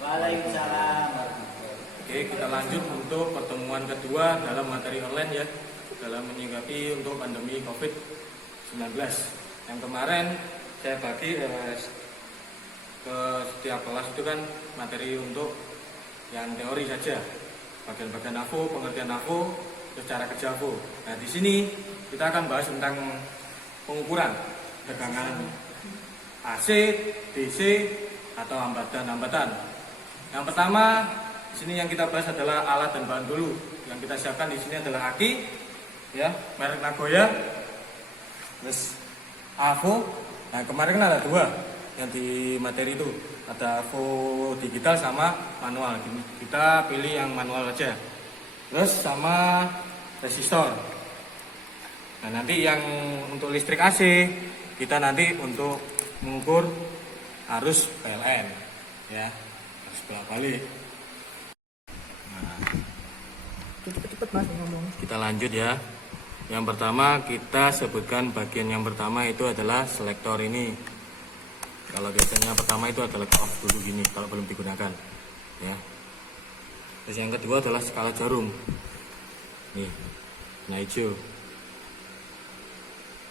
Waalaikumsalam. Oke, kita lanjut untuk pertemuan kedua dalam materi online ya, dalam menyikapi untuk pandemi COVID-19. Yang kemarin saya bagi ke setiap kelas itu kan materi untuk yang teori saja, bagian-bagian AFO, pengertian AFO, secara kerja AFO. Nah, di sini kita akan bahas tentang pengukuran tegangan AC, DC, atau hambatan-hambatan. Yang pertama, di sini yang kita bahas adalah alat dan bahan dulu. Yang kita siapkan di sini adalah aki, ya, merek Nagoya, terus AVO. Nah, kemarin kan ada dua yang di materi itu, ada AVO digital sama manual. Kita pilih yang manual aja. Terus sama resistor. Nah, nanti yang untuk listrik AC kita nanti untuk mengukur arus PLN, ya, arus bolak-balik. Nah, Cepet-cepet Mas ngomong. kita lanjut ya. Yang pertama kita sebutkan bagian yang pertama itu adalah selektor ini. Kalau biasanya pertama itu adalah off dulu gini kalau belum digunakan, ya. Terus yang kedua adalah skala jarum. Nih, nah hijau.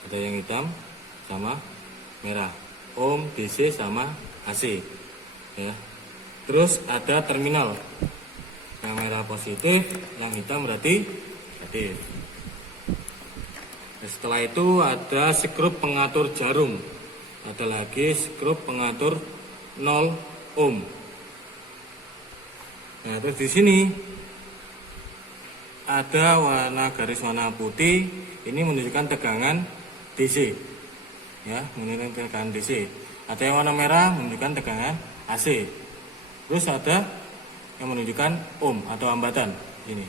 Ada yang hitam sama merah. Ohm, DC sama AC, ya. Terus ada terminal. Yang merah positif, yang hitam berarti negatif. Nah, setelah itu ada skrup pengatur jarum. Ada lagi skrup pengatur 0 ohm. Nah, terus di sini ada garis warna putih. Ini menunjukkan tegangan DC, ya, menunjukkan tegangan DC. Ada yang warna merah menunjukkan tegangan AC. Terus ada yang menunjukkan ohm atau hambatan ini.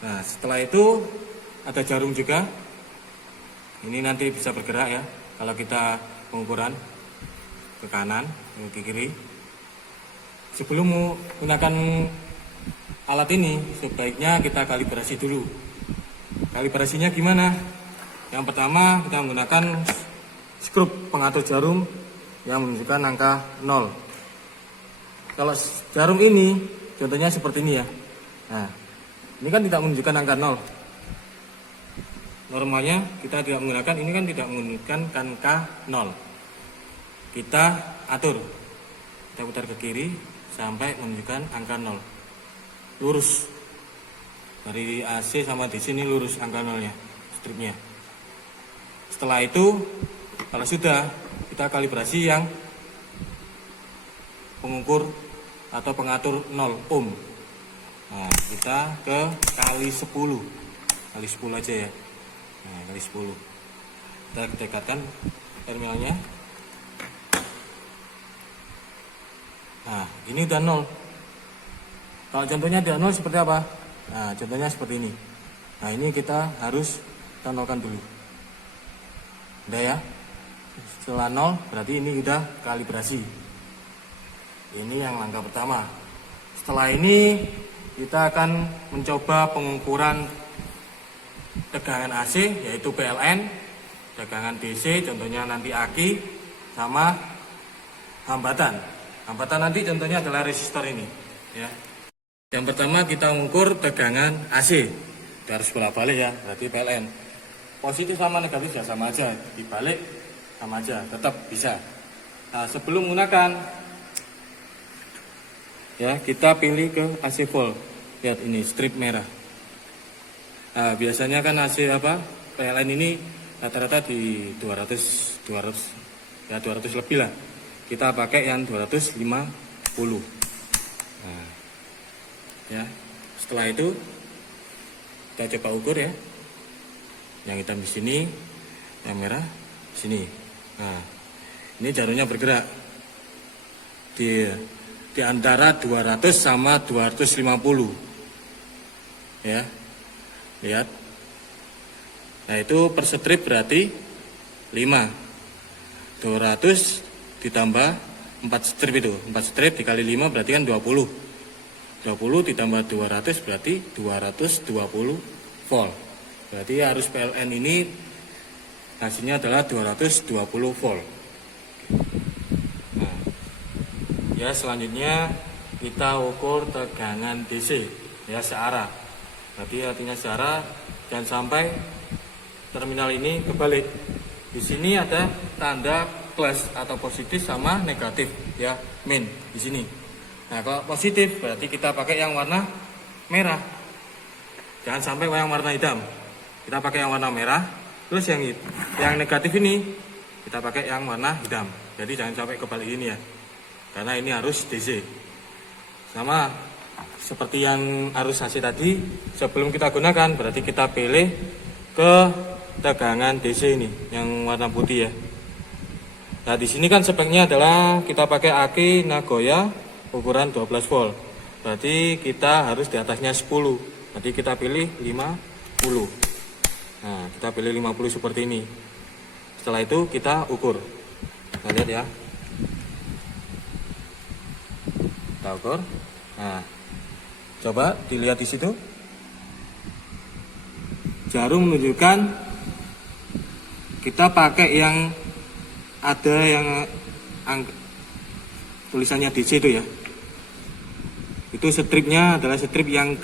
Nah, setelah itu ada jarum juga. Ini nanti bisa bergerak ya kalau kita pengukuran ke kanan, ke kiri. Sebelum menggunakan alat ini sebaiknya kita kalibrasi dulu. Kalibrasinya gimana? Yang pertama kita menggunakan skrup pengatur jarum yang menunjukkan angka 0. Kalau jarum ini contohnya seperti ini ya. Nah, ini kan tidak menunjukkan angka 0. Normalnya kita tidak menggunakan, ini kan tidak menunjukkan angka 0. Kita atur, kita putar ke kiri sampai menunjukkan angka 0. Lurus. Dari AC sama di sini lurus angka 0-nya, stripnya. Setelah itu, kalau sudah, kita kalibrasi yang pengukur atau pengatur 0 ohm. Nah, kita ke kali 10. Kali 10 aja ya. Nah, kali 10. Kita dekatkan terminalnya. Nah, ini udah 0. Kalau contohnya tidak 0 seperti apa? Nah, contohnya seperti ini. Nah, ini kita harus kita nolkan dulu. Udah ya. Setelah 0 berarti ini udah kalibrasi. Ini yang langkah pertama. Setelah ini kita akan mencoba pengukuran tegangan AC yaitu PLN, tegangan DC contohnya nanti aki, sama hambatan. Hambatan nanti contohnya adalah resistor ini, ya. Yang pertama kita mengukur tegangan AC. Itu harus bolak-balik ya, berarti PLN. Positif sama negatif ya sama aja, dibalik sama aja, tetap bisa. Nah, sebelum menggunakan ya, kita pilih ke AC volt. Lihat ini strip merah. Nah, biasanya kan AC PLN ini rata-rata di 200 ya 200 lebih lah. Kita pakai yang 250. Nah, ya, setelah itu kita coba ukur ya. Yang hitam di sini, yang merah di sini. Nah, ini jarumnya bergerak di antara 200 sama 250. Ya. Lihat. Nah, itu per strip berarti 5. 200 ditambah 4 strip itu. 4 strip dikali 5 berarti kan 20. 20 ditambah 200 berarti 220 volt. Berarti arus PLN ini hasilnya adalah 220 volt. Nah, Ya, selanjutnya kita ukur tegangan DC ya, searah. Berarti artinya searah, jangan sampai terminal ini kebalik. Di sini ada tanda plus atau positif sama negatif ya, min di sini. Nah, kalau positif berarti kita pakai yang warna merah. Jangan sampai yang warna hitam. Kita pakai yang warna merah. Terus yang negatif ini kita pakai yang warna hitam. Jadi jangan sampai kebalik ini ya. Karena ini arus DC. Sama seperti yang arus AC tadi, sebelum kita gunakan berarti kita pilih ke tegangan DC ini yang warna putih ya. Nah, di sini kan speknya adalah kita pakai aki Nagoya ukuran 12 volt. Berarti kita harus di atasnya 10. Nanti kita pilih 50. Nah, kita pilih 50 seperti ini. Setelah itu kita ukur. Kita lihat ya. Kita ukur. Nah, coba dilihat di situ. Jarum menunjukkan kita pakai yang ada yang tulisannya DC itu ya. Itu stripnya adalah strip yang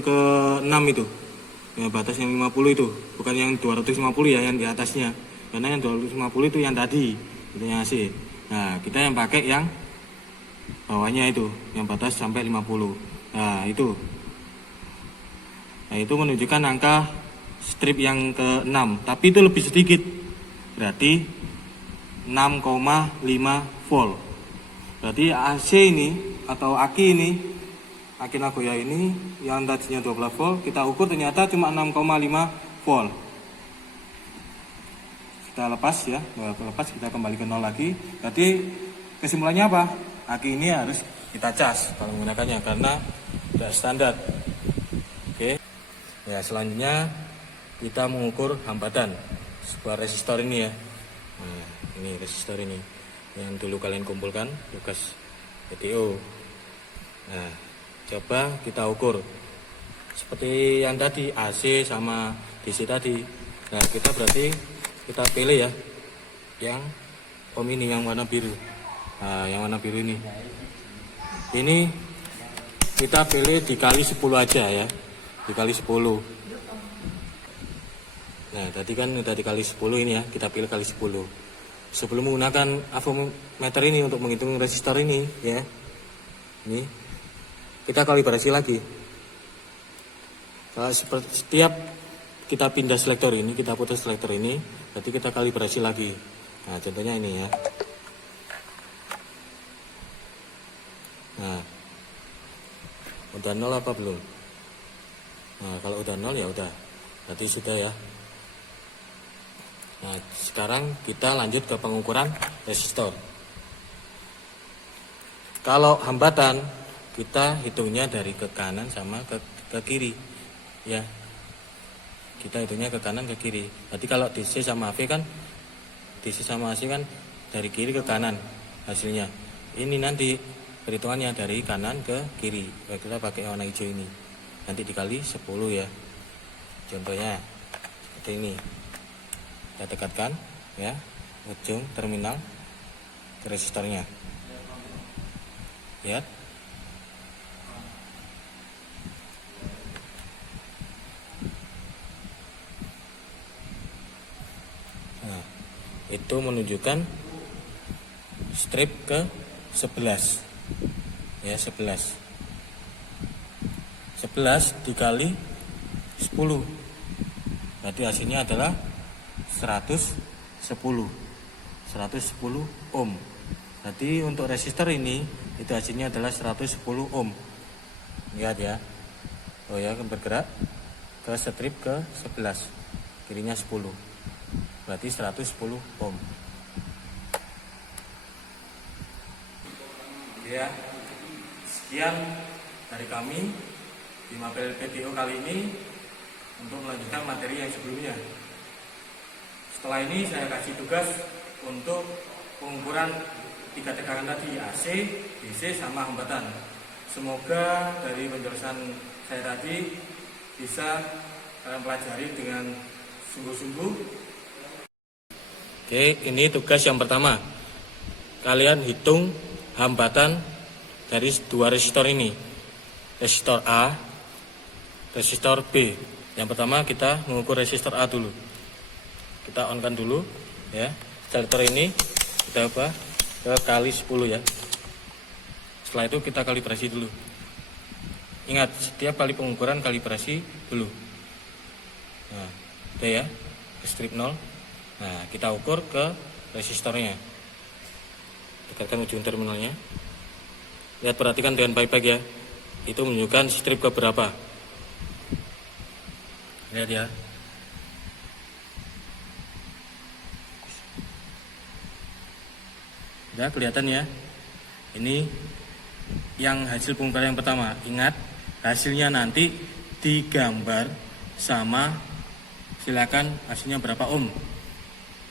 ke-6 itu. Ya, batas yang 50 itu, bukan yang 250 ya, yang di atasnya. Karena yang 250 itu yang tadi, itu yang AC. Nah, kita yang pakai yang bawahnya itu, yang batas sampai 50. Nah, itu. Nah, itu menunjukkan angka strip yang ke-6, tapi itu lebih sedikit. Berarti 6,5 volt. Berarti AC ini atau aki ini, aki Nagoya ini yang tadinya 12 volt, kita ukur ternyata cuma 6,5 volt. Kita lepas ya, kita kembali ke 0 lagi. Berarti kesimpulannya apa? Aki ini harus kita cas kalau menggunakannya karena tidak standar. Oke. Ya, selanjutnya kita mengukur hambatan sebuah resistor ini ya. Nah, ini resistor ini yang dulu kalian kumpulkan tugas PTO. Nah, coba kita ukur seperti yang tadi AC sama DC tadi. Nah, kita berarti kita pilih ya yang ini yang warna biru. Nah, yang warna biru ini kita pilih dikali 10 aja ya, dikali 10. Nah, tadi kan udah dikali 10 ini ya, kita pilih kali 10. Sebelum menggunakan avometer ini untuk menghitung resistor ini ya, ini kita kalibrasi lagi. Kalau setiap kita pindah selektor ini, kita putus selektor ini, berarti kita kalibrasi lagi. Nah, contohnya ini ya. Nah, udah 0 apa belum? Nah, kalau udah 0 ya udah, berarti sudah ya. Nah, sekarang kita lanjut ke pengukuran resistor. Kalau hambatan kita hitungnya dari ke kanan sama ke kiri ya. Kita hitungnya ke kanan ke kiri. Berarti kalau DC sama AC kan, DC sama AC kan dari kiri ke kanan hasilnya. Ini nanti perhitungannya dari kanan ke kiri. Kita pakai warna hijau ini. Nanti dikali 10 ya. Contohnya seperti ini. Kita dekatkan ya ujung terminal ke resistornya. Lihat. Nah, itu menunjukkan strip ke 11 ya, 11 dikali 10 berarti hasilnya adalah 110 ohm. Berarti untuk resistor ini itu hasilnya adalah 110 ohm. Lihat ya. Oh ya, bergerak ke strip ke 11, kirinya 10. Berarti 110 ohm. Ya, sekian dari kami di Mapel PTO kali ini untuk melanjutkan materi yang sebelumnya. Setelah ini saya kasih tugas untuk pengukuran 3 tegangan tadi, AC, DC, sama hambatan. Semoga dari penjelasan saya tadi bisa kalian pelajari dengan sungguh-sungguh. Oke, ini tugas yang pertama. kalian hitung hambatan dari dua resistor ini, resistor A, resistor B. Yang pertama kita mengukur resistor A dulu. Kita on-kan dulu ya. Starter ini kita ubah ke kali 10 ya. Setelah itu kita kalibrasi dulu. Ingat, setiap kali pengukuran kalibrasi dulu. Nah, udah ya, strip 0. Nah, kita ukur ke resistornya. Dekatkan ujung terminalnya. Lihat, perhatikan dengan baik-baik ya. Itu menunjukkan strip ke berapa. Lihat ya. Ya, kelihatan ya. Ini yang hasil pengukuran yang pertama. Ingat, hasilnya nanti digambar sama, silakan hasilnya berapa ohm.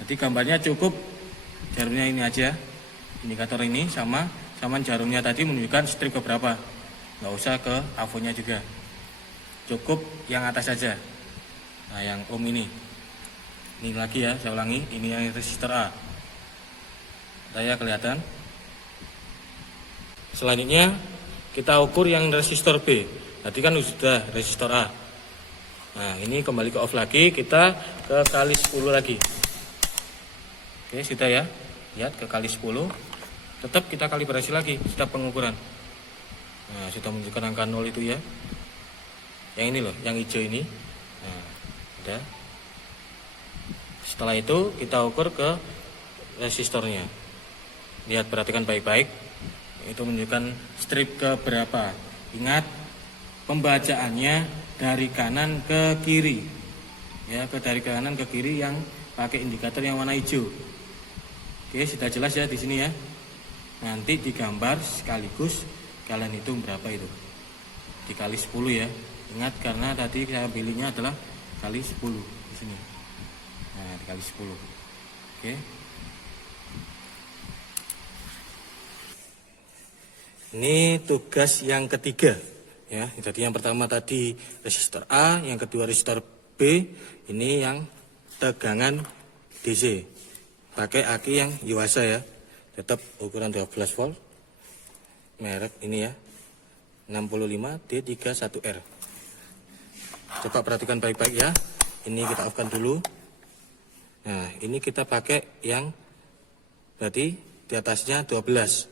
Jadi gambarnya cukup jarumnya ini aja, indikator ini sama jarumnya tadi menunjukkan strip ke berapa. Nggak usah ke avonya juga, cukup yang atas saja. Nah, yang ohm ini lagi ya, saya ulangi, ini yang resistor A. Saya kelihatan. Selanjutnya kita ukur yang resistor B. Tadi kan sudah resistor A. Nah, ini kembali ke off lagi, kita ke kali 10 lagi. Oke, sudah ya. Lihat, ke kali 10. Tetap kita kalibrasi lagi setiap pengukuran. Nah, sudah menunjukkan angka 0 itu ya. Yang ini loh, yang hijau ini. Nah, udah. Setelah itu kita ukur ke resistornya. Lihat, perhatikan baik-baik. Itu menunjukkan strip ke berapa. Ingat, pembacaannya dari kanan ke kiri. Ya, dari kanan ke kiri yang pakai indikator yang warna hijau. Oke, sudah jelas ya di sini ya. Nanti digambar sekaligus kalian hitung berapa itu. Dikali 10 ya. Ingat, karena tadi saya pilihnya adalah kali 10 di sini. Nah, dikali 10. Oke. Ini tugas yang ketiga ya. Jadi yang pertama tadi resistor A, yang kedua resistor B, ini yang tegangan DC. Pakai aki yang Yuasa ya. Tetap ukuran 12 volt. Merek ini ya. 65D31R. Coba perhatikan baik-baik ya. Ini kita off-kan dulu. Nah, ini kita pakai yang berarti di atasnya 12.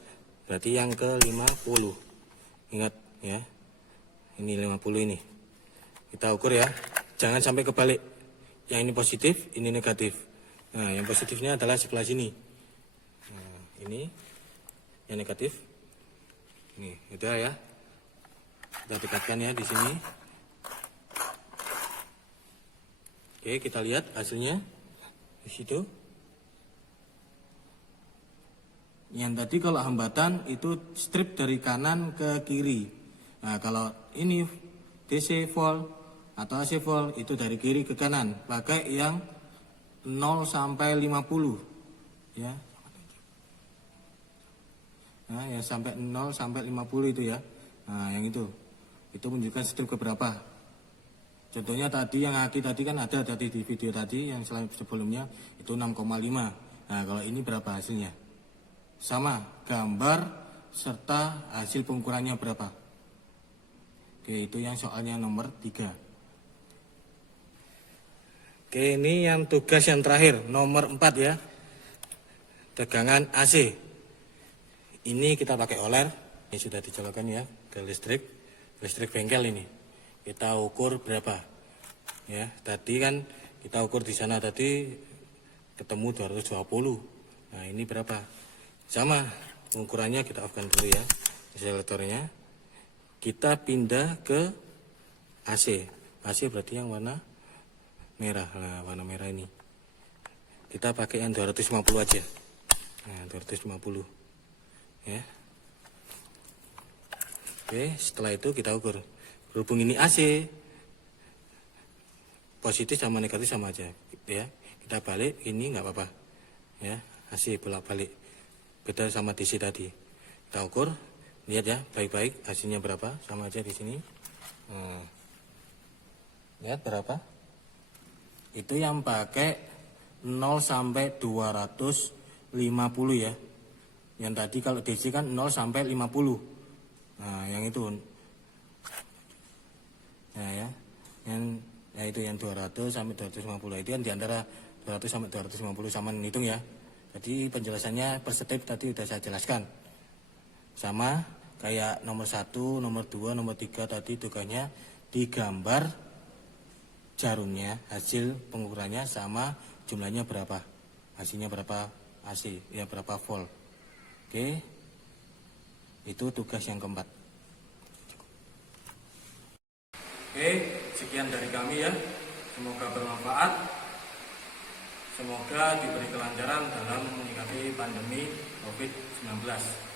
Berarti yang ke 50. Ingat ya. Ini 50 ini. Kita ukur ya. Jangan sampai kebalik. Yang ini positif, ini negatif. Nah, yang positifnya adalah sebelah sini. Nah, ini yang negatif. Ini, udah ya. Kita dekatkan ya di sini. Oke, kita lihat hasilnya di situ. Yang tadi kalau hambatan itu strip dari kanan ke kiri. Nah, kalau ini DC volt atau AC volt itu dari kiri ke kanan. Pakai yang 0 sampai 50 ya. Nah, yang sampai 0 sampai 50 itu ya. Nah, yang itu menunjukkan strip ke berapa. Contohnya tadi yang aki tadi kan ada tadi di video tadi yang sebelumnya itu 6,5. Nah, kalau ini berapa hasilnya? Sama, gambar serta hasil pengukurannya berapa. Oke, itu yang soalnya nomor 3. Oke, ini yang tugas yang terakhir, nomor 4 ya. Tegangan AC. Ini kita pakai oler. Ini sudah dicolokkan ya ke listrik bengkel ini. Kita ukur berapa. Ya, tadi kan kita ukur di sana tadi ketemu 220. Nah, ini berapa? Sama, ukurannya kita off-kan dulu ya, selektornya. Kita pindah ke AC. AC berarti yang warna merah. Nah, warna merah ini. Kita pakai yang 250 aja. Nah, 250. Ya. Oke, setelah itu kita ukur. Berhubung ini AC, positif sama negatif sama aja. Ya, kita balik, ini nggak apa-apa. Ya, AC bolak-balik. Beda sama DC tadi. Kita ukur, lihat ya baik-baik hasilnya berapa, sama aja di sini. Lihat berapa? Itu yang pakai 0 sampai 250 ya. Yang tadi kalau DC kan 0 sampai 50. Nah, yang itu. Nah, ya. Itu yang 200 sampai 250. Itu kan di antara 200 sampai 250 sama hitung ya. Jadi penjelasannya per step tadi sudah saya jelaskan. Sama kayak nomor 1, nomor 2, nomor 3 tadi tugasnya digambar jarumnya, hasil pengukurannya sama jumlahnya berapa. Hasilnya berapa AC, ya berapa volt. Oke. Itu tugas yang keempat. Oke, sekian dari kami ya. Semoga bermanfaat. Semoga diberi kelancaran dalam menyikapi pandemi COVID-19.